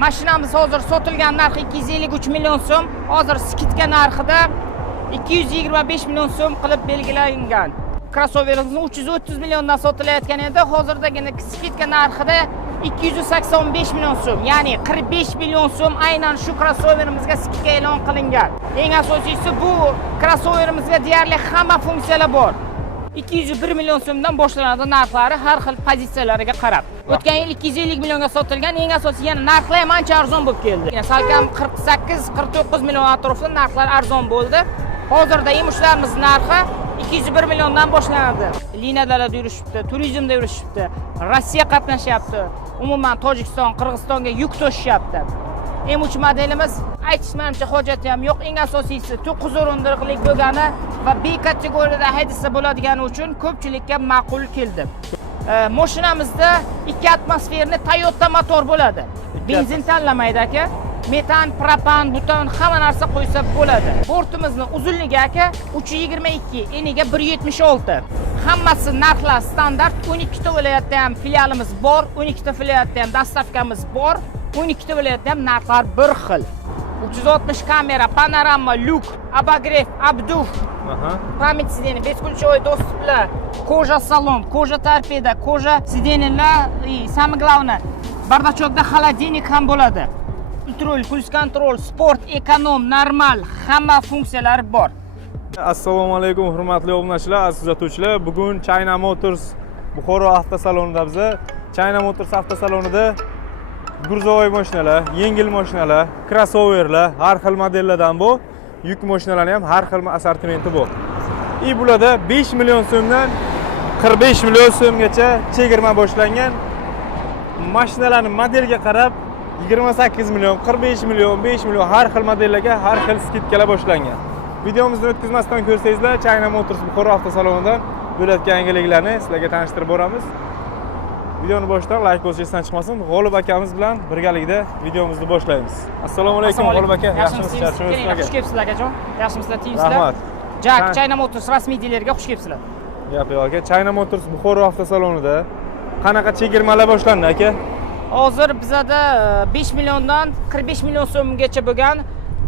Mashinamiz hozir sotilgan narxi 253 million so'm, hozir skidka narxida 225 million so'm qilib belgilangan. Crossoverimizni 330 milliondan sotilayotgan edi, hozirdagina skidka narxida 285 million so'm, ya'ni 45 million so'm aynan shu crossoverimizga skidka e'lon qilingan. Eng asosiysi bu crossoverimizga deyarli hamma funksiyalar bor. 201 million so'mdan boshlanadi narxlari har xil pozitsiyalariga qarab. O'tgan yil 250 millionga sotilgan, eng asosiy yana narxlar ham ancha arzon bo'lib keldi. Salkam 48-49 million atrofida narxlar arzon bo'ldi. Hozirda imushlarimiz narxi 201 milliondan boshlanadi. Liniyalarda yurishibdi, turizmda yurishibdi, Rossiya qatnashyapti. Umuman Tojikiston, Qirg'izistonga yuk toshishyapti. M3 modelimiz aytishmanimcha hojati ham yo'q. Eng asosiysi 9 o'rindiqlik bo'lgani va B kategoriyada haydasa bo'ladigani uchun ko'pchilikka ma'qul keldi. Mashinamizda 2 atmosferli Toyota motor bo'ladi. Benzin tanlamaydi aka. Metan, propan, butan hamma narsa qo'ysa bo'ladi. Bortimizni uzunligi aka 322, eniga 176. Hammasi narxlar standart. 12 ta viloyatda ham filialimiz bor, 12 ta viloyatda ham dastavkamiz bor. 12 ta viloyatda ham narxlar bir xil. 360 kamera, panorama, lyuk, обогрев, обдув, память сидений, бескульчевой доступlar, кожа salon, кожа торпеда, кожа сиденьlar и самое главное, bardachokda холодильник ham bo'ladi. Ultrol, puls kontrol, sport, ekonom, normal, hamma funksiyalari bor. Assalomu alaykum hurmatli obunachilar, aziz kuzatuvchilar. Bugun China Motors Buxoro avtosalonida biza China Motors avtosalonida gruzovoy mashinalar, yengil mashinalar, crossoverlar, har xil modellardan bu, yuk mashinalari ham har xil assortimenti bor. Bularda 5 million so'mdan 45 million so'mgacha chegirma boshlangan. Mashinalarning modeliga qarab 28 million, 45 million, 5 million har xil modellarga har xil skidkalar boshlangan. Videomizni o'tkazmasdan ko'rsangizlar, China Motors Buxoro avtosalonidan bo'layotgan yangiliklarni sizlarga tanishtirib boramiz. Videoni boshidan like bosib esdan chiqmasin. G'olib akamiz bilan birgalikda videomizni boshlaymiz. Assalomu alaykum G'olib aka. Yaxshimisiz? Xush kelibsizlar akajon. Yaxshimisizlar, tiyimsizlar? Rahmat. Jack China Motors rasmiy dileriga xush kelibsizlar. Gap yo'q aka. China Motors Buxoro avtosalonida qanaqa chegirmalar boshlandi aka? Hozir bizada 5 milliondan 45 million so'mgacha bo'lgan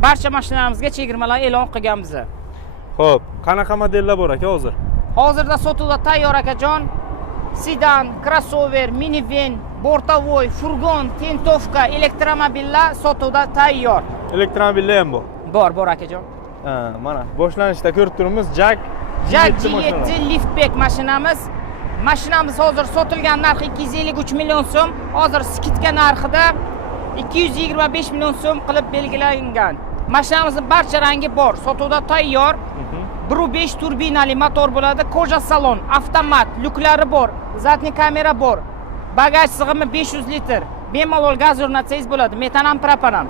barcha mashinalarimizga chegirmalar e'lon qilganmiz. Xo'p, qanaqa modellar bor aka hozir? Hozirda sotuvda tayyor akajon. Sedan, crossover, minivan, bortovoy, furgon, tentovka, elektromobillar sotuvda tayyor. Elektromobillar ham bor. Bor akajon. Mana boshlanishda ko'rib turibmiz Jack G7 liftback mashinamiz. Mashinamiz hozir sotilgan narxi 253 million so'm, hozir skidka narxida 225 million so'm qilib belgilangan. Mashinamizning barcha rangi bor, sotuvda tayyor. 1.5 turbinali motor bo'ladi, koja salon, avtomat, lyuklari bor, zadniy kamera bor. Bagaj sig'imi 500 litr. Bemalol gaz o'rnatsangiz bo'ladi, metan ham, propan ham.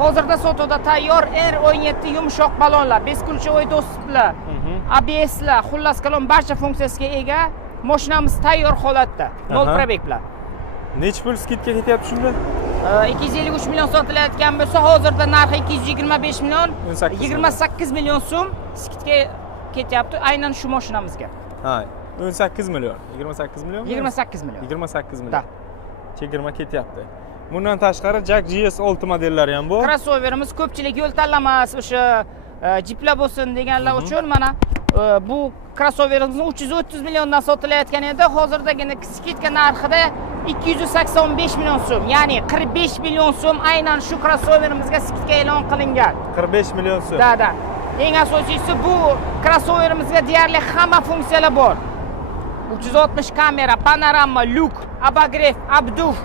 Hozirda sotuvda tayyor R17 yumshoq balonlar, beskulchovoy dostuplar, ABSlar, xullas kalom barcha funksiyasiga ega. Mashinamiz tayyor holatda, 0 probeg bilan. Necha pul skidka ketyapti shunda? 253 million sotilayotgan bo'lsa, hozirda narxi 225 million, 28 million so'm skidka ketyapti aynan shu mashinamizga. Ha, 18 million, 28 million? 28 million. 28 million. Chegirma ketyapti. Bundan tashqari Jack GS6 modellari ham bor. Crossoverimiz ko'pchilik yo'l tanlamas, o'sha Jeeplar bo'lsin deganlar uchun mana bu crossoverimiz 330 milliondan sotilayotgan edi, hozirdagina skidka narxida 285 million so'm, ya'ni 45 million so'm aynan shu crossoverimizga skidka e'lon qilingan. 45 million so'm. Da. Eng asosiysi bu crossoverimizga deyarli hamma funksiyalar bor. 360 kamera, panorama, lyuk, обогрев, обдув,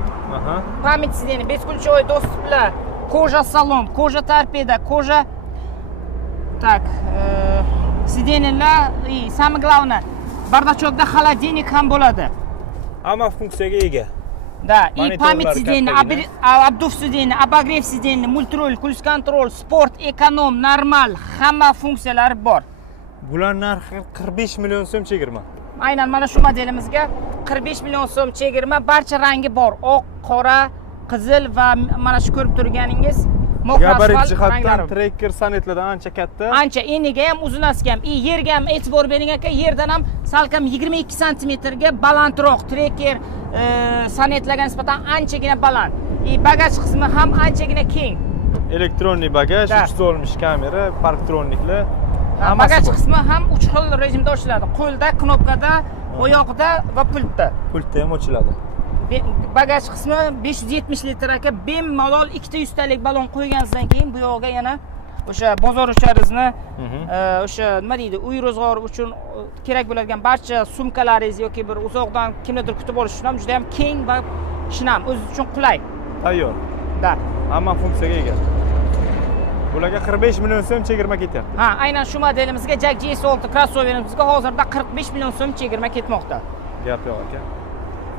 память сидений, бескульчевой доступlar, кожа salon, кожа торпеда, кожа сиденьlar и самое главное, bardachokda холодильник ham bo'ladi. Hamma funksiyaga ega. Да, и память сидений, обдув сидений, обогрев сидений, multirol, puls kontrol, sport, ekonom, normal, hamma funksiyalari bor. Bular narxi 45 million so'm chegirma. Aynan mana shu modelimizga 45 million so'm chegirma, barcha rangi bor. Oq, qora, qizil va mana shu ko'rib turganingiz gabarit jihatdan trekker sanetlardan ancha katta. Ancha eniga ham, uzunasiga ham, yerga ham e'tibor bering aka. Yerdan ham salkam 22 sm ga balandroq trekker sanetlarga nisbatan anchagina baland. bagaj qismi ham anchagina keng. Elektronli bagaj, Da. 360 kamera, parktroniklar. Bagaj qismi ham 3 xil rejimda ochiladi. Qo'lda, knopkada, oyoqda va pultda. Pultda ham ochiladi. Bagaj qismi 570 litr aka, bemalol 200 talik balon qo'yganingizdan keyin bu yoqqa yana o'sha bozor ucharingizni, o'sha nima deydi, uy ro'zg'ori uchun kerak bo'ladigan barcha sumkalaringiz yoki bir uzoqdan kimnidir kutib olish uchun ham juda ham keng va shinam, o'zi uchun qulay. Tayyor. Da. Hamma funksiyaga ega. Bularga 45 million so'm chegirma ketyapti. Ha, aynan shu modelimizga Jack GS6 crossoverimizga hozirda 45 million so'm chegirma ketmoqda. Gap yo'q aka.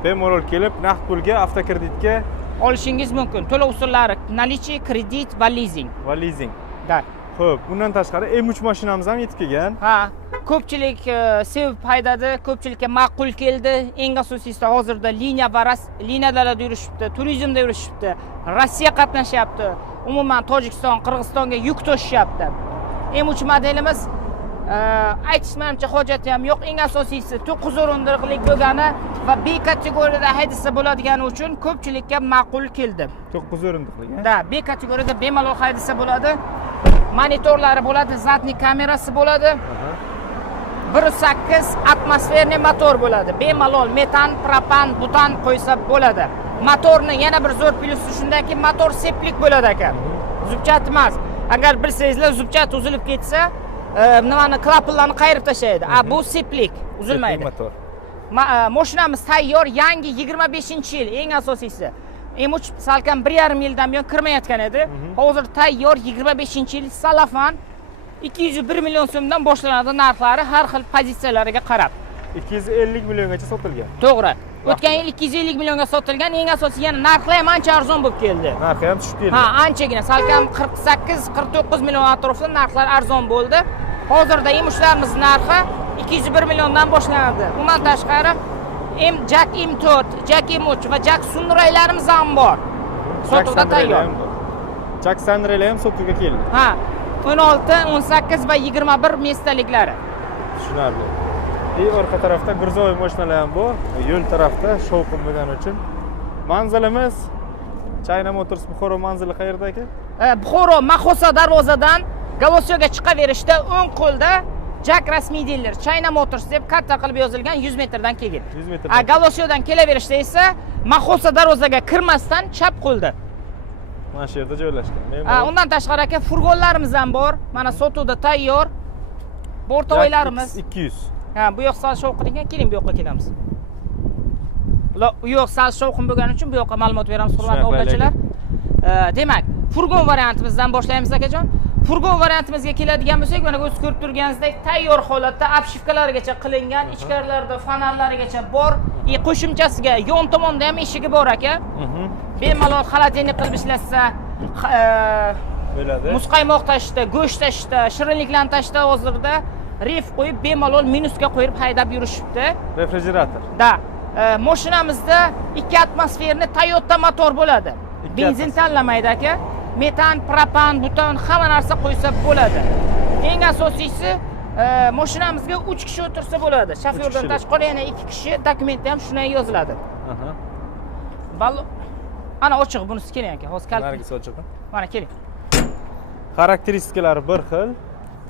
Bemalol kelib, naqd pulga, avtokreditga Olishingiz mumkin. To'lov usullari наличие, kredit va leasing. va leasing. Da. Xo'p, bundan tashqari M3 mashinamiz ham yetib kelgan. Ha, ko'pchilik sevib haydadi, ko'pchilikka ma'qul keldi. Eng asosiysi hozirda liniyalarda yurishibdi, turizmda yurishibdi, Rossiya qatnashyapti. Umuman Tojikiston, Qirg'izistonga yuk toshishyapti. M3 modelimiz aytishmanimcha hojati ham yo'q. Eng asosiysi 9 o'rindiqlik bo'lgani va B kategoriyada haydasa bo'ladigani uchun ko'pchilikka ma'qul keldi. 9 o'rindiqlik. Da, B kategoriyada bemalol haydasa bo'ladi. Monitorlari bo'ladi, zadniy kamerasi bo'ladi. 1.8 atmosferniy motor bo'ladi. Bemalol metan, propan, butan qo'ysa bo'ladi. Motorni yana bir zo'r plyusi shundaki, motor seplik bo'ladi aka. Zubchat emas. Agar bilsangizlar, zubchat uzilib ketsa, nimani klapanlarni qayirib tashlaydi. Bu seplik, uzilmaydi. Motor. Mashinamiz tayyor, yangi 25-yil, eng asosiysi. M3 salkam 1,5 yildan buyon kirmayotgan edi. Hozir tayyor 25-yil salafan 201 million so'mdan boshlanadi narxlari har xil pozitsiyalariga qarab. 250 milliongacha sotilgan. To'g'ri. O'tgan yil 250 millionga sotilgan, eng asosiy yana narxlar ham ancha arzon bo'lib keldi. Narxi ham tushib keldi. Ha, anchagina, salkam 48-49 million atrofida narxlar arzon bo'ldi. Hozirda M3larimiz narxi 201 milliondan boshlanadi. Undan tashqari Jack M4, Jack M3 va Jack Sunraylarimiz ham bor. Sotuvda tayyor. Jack Sunraylar ham sotuvga keldi. Ha, 16, 18 va 21 mestaliklari. Tushunarli. Orqa tarafda Gurzovoy mashinalar ham bor. Yo'l tarafda shovqin bo'lgani uchun. Manzilimiz China Motors Buxoro manzili qayerda aka? Buxoro Maxosa darvozadan Galosyoga chiqaverishda o'ng qo'lda Jack rasmiy diler China Motors deb katta qilib yozilgan 100 metrdan keyin. 100 metrdan. Galosyodan kelaverishda esa Maxosa darvozaga kirmasdan chap qo'lda. Mana shu yerda joylashgan. Undan tashqari aka furgonlarimiz ham bor. Mana sotuvda tayyor. Bortovoylarimiz 200. Ha, bu yoq sal shovqin ekan, keling bu yoqqa kelamiz. Bu yoq sal shovqin bo'lgani uchun bu yoqqa ma'lumot beramiz, hurmatli obunachilar. Demak, furgon variantimizdan boshlaymiz akajon. Furgon variantimizga keladigan bo'lsak, mana o'z ko'rib turganingizdek tayyor holatda obshivkalarigacha qilingan, ichkarilarda fanarlarigacha bor. Qo'shimchasiga yon tomonda ham eshigi bor aka. Bemalol xolodilnik qilib ishlatsa, bo'ladi. Muzqaymoq tashishda, go'sht tashishda, shirinliklarni tashishda hozirda ref qo'yib bemalol minusga qo'yib haydab yurishibdi. Refrigerator. Da. Mashinamizda 2 atmosferni Toyota motor bo'ladi. Benzin tanlamaydi aka. Metan, propan, butan hamma narsa qo'ysa bo'ladi. Eng asosiysi mashinamizga 3 kishi o'tirsa bo'ladi. Shofyordan tashqari yana 2 kishi, dokumentda ham shunday yoziladi. Ana ochiq, bunisi keling aka. Hozir kalib. Nargisi ochiq. Mana keling. Xarakteristikalari bir xil.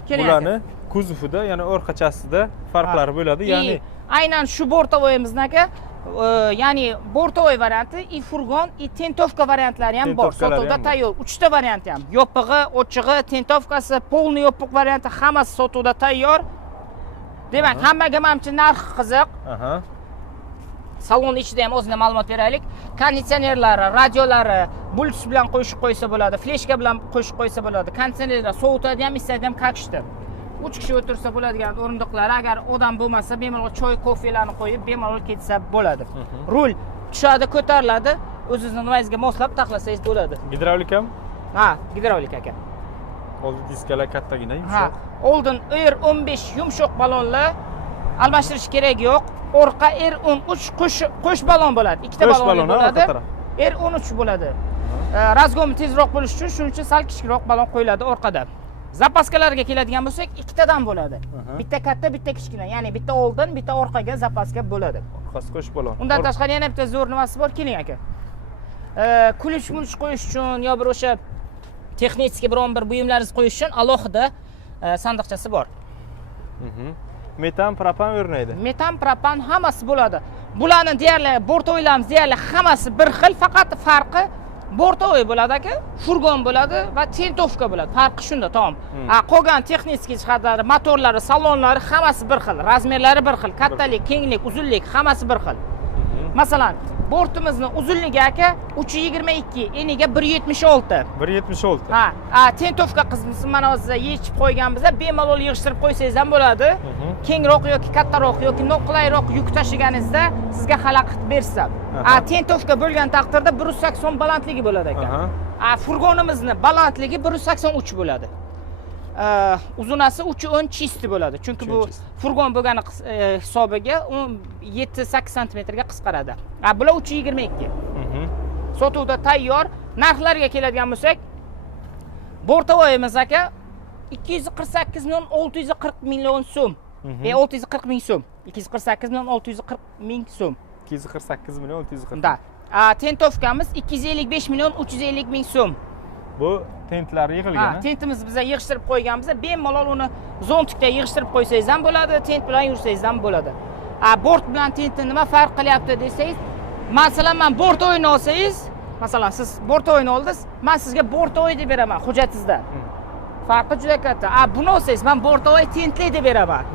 Bularni kuzovida, ya'ni orqachasida farqlari bo'ladi, ya'ni aynan shu bortovoyimizni aka, ya'ni bortovoy varianti, furgon, tentovka variantlari ham bor. Sotuvda tayyor. 3 ta varianti ham. Yopig'i, ochig'i, tentovkasi, polniy yopiq varianti hammasi sotuvda tayyor. Demak, hammaga menimcha narxi qiziq. Salon ichida ham o'zina ma'lumot beraylik. Konditsionerlari, radiolari Bluetooth bilan qo'shib qo'ysa bo'ladi, fleshka bilan qo'shib qo'ysa bo'ladi. Konditsionerlar sovutadi ham, isitadi ham kakishdi. 3 kishi o'tirsa bo'ladigan o'rindiqlar, agar odam bo'lmasa, bemalol choy, kofelarni qo'yib, bemalol ketsa bo'ladi. Rul tushadi, ko'tariladi, o'zingizning nimangizga moslab taqlasangiz bo'ladi. Gidravlik ham? Ha, gidravlik aka. Oldin diskalar kattagina, Ha, yumshoq. oldin R15 yumshoq balonlar, almashtirish kerak yo'q. Orqa R13 qo'sh balon bo'ladi. 2 ta balon bo'ladi. R13 bo'ladi. Razgomi tezroq bo'lish uchun shuning uchun sal kichikroq balon qo'yiladi orqada. Zapaskalarga keladigan bo'lsak, 2 tadan bo'ladi. Bitta katta, bitta kichkina, ya'ni bitta oldin, bitta orqaga zapaska bo'ladi. Orqasi qo'sh balon. Undan tashqari yana bitta zo'r nimasi bor, keling aka. Kulish qo'yish uchun yo bir o'sha texnik biron bir buyumlaringizni qo'yish uchun alohida sandiqchasi bor. Metan, propan o'rnaydi. Metan, propan hammasi bo'ladi. Bularning deyarli bortovoylarimiz deyarli hammasi bir xil, faqat farqi bortovoy bo'ladi aka, furgon bo'ladi va tentovka bo'ladi. Farqi shunda, tamom. Qolgan texnik jihatlari, motorlari, salonlari hammasi bir xil, razmerlari bir xil, kattalik, kenglik, uzunlik hammasi bir xil. Masalan, bortimizni uzunligi aka 322, eniga 176. 176. Tentovka qismini mana hozir yechib qo'yganmiz, bemalol yig'ishtirib qo'ysangiz ham bo'ladi. Kengroq yoki kattaroq yoki noqulayroq yuk tashiganingizda sizga xalaqit bersa. Tentovka bo'lgan taqdirda 180 balandligi bo'ladi ekan. Furgonimizni balandligi 183 bo'ladi. Uzunasi 310 chisti bo'ladi. Chunki bu furgon bo'lgani hisobiga 7-8 sm ga qisqaradi. Bular 322. Sotuvda tayyor. Narxlarga keladigan bo'lsak, bortovoyimiz aka 248 million 640 million so'm. 640 ming so'm. 248 million 640 ming so'm. 248 million 640. Da. Tentovkamiz 255 million 350 ming so'm. Bu tentlar yig'ilgan. Tentimiz biza yig'ishtirib qo'yganmiz. Bemalol uni zontikda yig'ishtirib qo'ysangiz ham bo'ladi, tent bilan yursangiz ham bo'ladi. Bort bilan tentni nima farq qilyapti desangiz, masalan, men bortovoyni olsangiz, masalan, siz bortovoyni oldingiz, men sizga bortovoy deb beraman hujjatingizda. Farqi juda katta. Buni olsangiz, men bortovoy tentli deb beraman.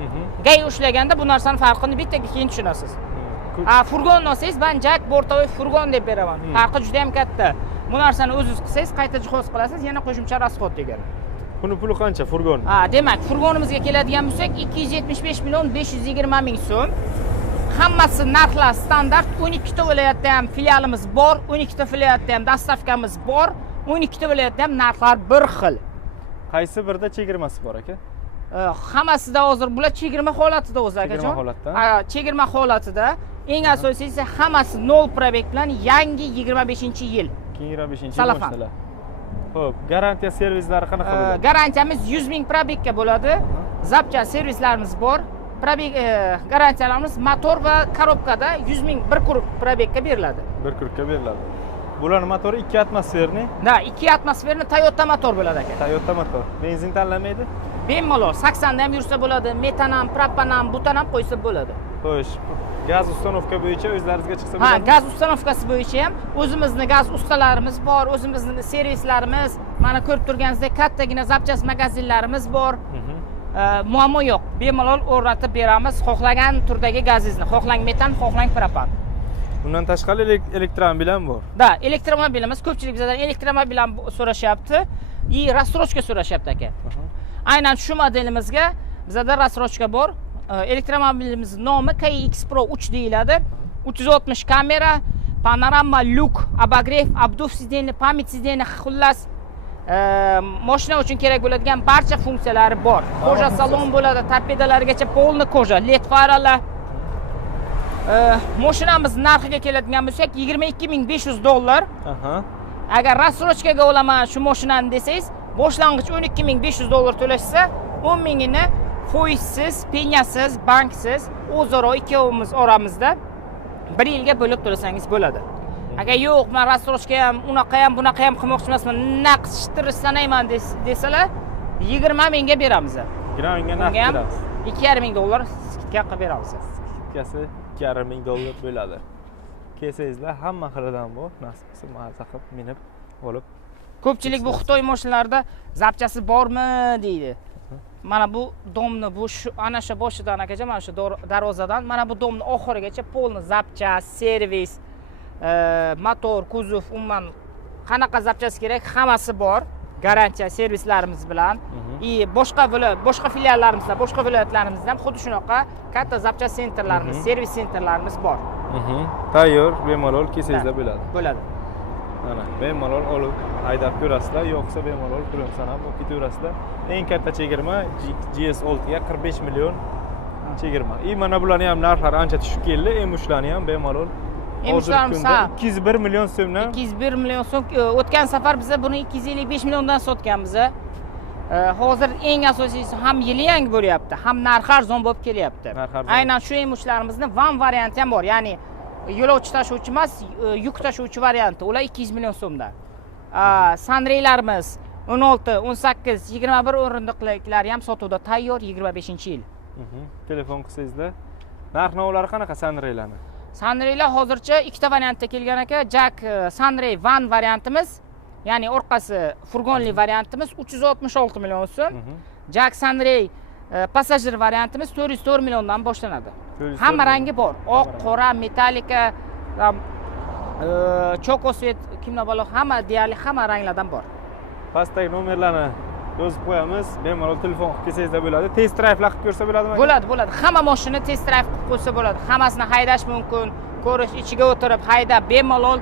Gay ushlaganda bu narsaning farqini bittaga keyin tushunasiz. Furgonni olsangiz, men jak bortovoy furgon deb beraman. Farqi juda ham katta. Bu narsani o'zingiz qilsangiz, qayta jihoz qilasiz, yana qo'shimcha rasxod degani. Buni puli qancha furgon? Demak, furgonimizga keladigan bo'lsak, 275 million 520 ming so'm. Hammasi narxlar standart. 12 ta viloyatda ham filialimiz bor, 12 ta viloyatda ham dastavkamiz bor, 12 ta viloyatda ham narxlar bir xil. Qaysi birda chegirmasi bor aka? Hammasida hozir bular chegirma holatida o'zi akajon. Chegirma holatda? Chegirma holatida. Eng asosiysi hammasi 0 probeg bilan yangi 25-yil. 25-yil mashinalar. Xo'p, garantiya servislari qanaqa bo'ladi? Garantiyamiz 100 ming probegga bo'ladi. Zapcha servislarimiz bor. Probeg garantiyalarimiz motor va korobkada 100 ming bir kuruk probegga beriladi. Bir kurukka beriladi. Bularning motori 2 atmosferni? Da, 2 atmosferni Toyota motor bo'ladi aka. Toyota motor. Benzin tanlamaydi? Bemalol 80 da ham yursa bo'ladi, metan ham, propan ham, butan ham qo'ysa bo'ladi. Xo'sh, gaz ustanovka bo'yicha o'zlaringizga chiqsa bo'ladi. Gaz ustanovkasi bo'yicha ham o'zimizning gaz ustalarimiz bor, o'zimizning servislarimiz, mana ko'rib turganingizdek kattagina zapchas magazinlarimiz bor. Muammo yo'q. Bemalol o'rnatib beramiz xohlagan turdagi gazingizni, xohlang metan, xohlang propan. Bundan tashqari elektromobil ham bor. Da, elektromobilimiz ko'pchilik bizdan elektromobil ham so'rashyapti, rassrochka so'rashyapti aka. Aynan shu modelimizga bizda rassrochka bor. Elektromobilimizning nomi KX Pro 3 deyiladi. 360 kamera, panorama lyuk, обогрев, обдув сиденья, память сиденья, xullas mashina uchun kerak bo'ladigan barcha funksiyalari bor. Koja salon bo'ladi, torpedalarigacha polni koja, led faralar. Mashinamiz narxiga keladigan bo'lsak, $22,500. Agar rassrochkaga olaman shu mashinani desangiz, boshlang'ich $12,500 to'lashsa, 10 mingini foizsiz, penyasiz, banksiz o'zaro ikkovimiz oramizda 1 yilga bo'lib to'lasangiz bo'ladi. Agar yo'q, men rassrochka ham, unaqa ham, bunaqa ham qilmoqchi emasman, naqd shitirish sanayman desalar, 20 mingga beramiz. 20 mingga naqd beramiz. $2,500 skidka qilib beramiz. Skidkasi $2,500 bo'ladi. Kelsangizlar hamma xilidan bor, nasibasi maza qilib minib olib. Ko'pchilik bu Xitoy mashinalarida zapchasi bormi deydi. Mana bu domni, bu shu ana shu boshidan akajon, mana shu darvozadan, mana bu domni oxirigacha polni zapcha, servis, motor, kuzov, umuman qanaqa zapchasi kerak, hammasi bor. Garantiya servislarimiz bilan. Boshqa filiallarimizda, boshqa viloyatlarimizda ham xuddi shunaqa katta zapcha sentrlarimiz, servis sentrlarimiz bor. Tayyor, bemalol kelsangizlar bo'ladi. Bo'ladi. Mana, bemalol olib haydab ko'rasizlar, yo'qsa bemalol pulini sanab olib ketaverasizlar. Eng katta chegirma GS6 ga 45 million chegirma. Mana bularning ham narxlari ancha tushib keldi. Shularni ham bemalol Hozirgi 201 million so'mdan. 201 million so'm. O'tgan safar biz buni 255 milliondan sotganmiz. Hozir eng asosiysi ham yili yangi bo'lyapti, ham narxi arzon bo'lib kelyapti. Aynan shu emushlarimizni van varianti ham bor. Ya'ni yo'lovchi tashuvchi emas, yuk tashuvchi varianti. Ular 200 million so'mdan. Sandreylarimiz 16, 18, 21 o'rindiqliklari ham sotuvda tayyor 25-yil. Telefon qilsangizda narx-navlari qanaqa Sandreylarni? Sandreylar hozircha ikkita variantda kelgan aka. Jack Sandrey van variantimiz, ya'ni orqasi furgonli variantimiz 366 million so'm. Jack Sandrey passajir variantimiz 404 milliondan boshlanadi. Hamma rangi bor. Oq, qora, metallika, chokosvet, kimda balo hamma deyarli hamma ranglardan bor. Pastdagi nomerlarni yozib qo'yamiz. Bemalol telefon qilib kelsangizda bo'ladi. Test drive'lar qilib ko'rsa bo'ladimi? Bo'ladi. Hamma mashina test drive qilib qo'ysa bo'ladi. Hammasini haydash mumkin. Ko'rish, ichiga o'tirib haydab bemalol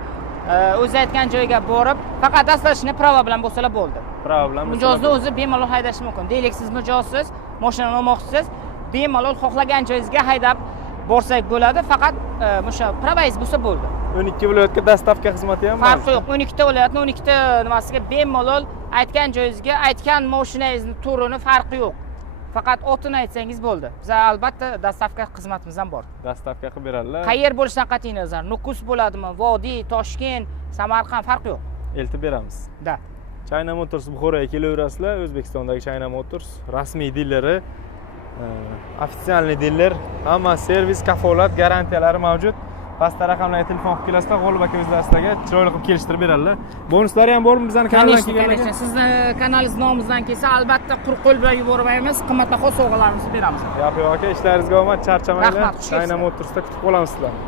o'zi aytgan joyga borib, faqat dastlashni prava bilan bo'lsalar bo'ldi. Prava bilan. Mijozni o'zi bemalol haydash mumkin. Deleksiz mijozsiz, mashinani olmoqchisiz, bemalol xohlagan joyingizga haydab borsak bo'ladi. Faqat o'sha pravangiz bo'lsa bo'ldi. 12 viloyatga dostavka xizmati ham bor. Farqi yo'q. 12 ta viloyatni 12 ta nimasiga bemalol aytgan joyingizga, aytgan mashinangizni turini farqi yo'q. Faqat otini aytsangiz bo'ldi. Biz albatta dostavka xizmatimiz ham bor. Dostavka qilib beradilar. Qayer bo'lishidan qat'iy nazar, Nukus bo'ladimi, Vodiy, Toshkent, Samarqand farqi yo'q. Eltib beramiz. Da. China Motors Buxoroga kelaverasizlar. O'zbekistondagi China Motors rasmiy dilleri, ofitsialniy diler, hamma servis, kafolat, garantiyalari mavjud. Pastda raqamlarga telefon qilib kelasizlar, G'olib aka o'zlari sizlarga chiroyli qilib kelishtirib beradilar. Bonuslari ham bormi bizning kanaldan kelgan? Sizni kanalingiz nomimizdan kelsa, albatta quruq qo'l bilan yubormaymiz, qimmatbaho sovg'alarimizni beramiz. Yo'q aka, ishlaringizga omad, charchamanglar. Rahmat, China Motorsda kutib qolamiz sizlarni.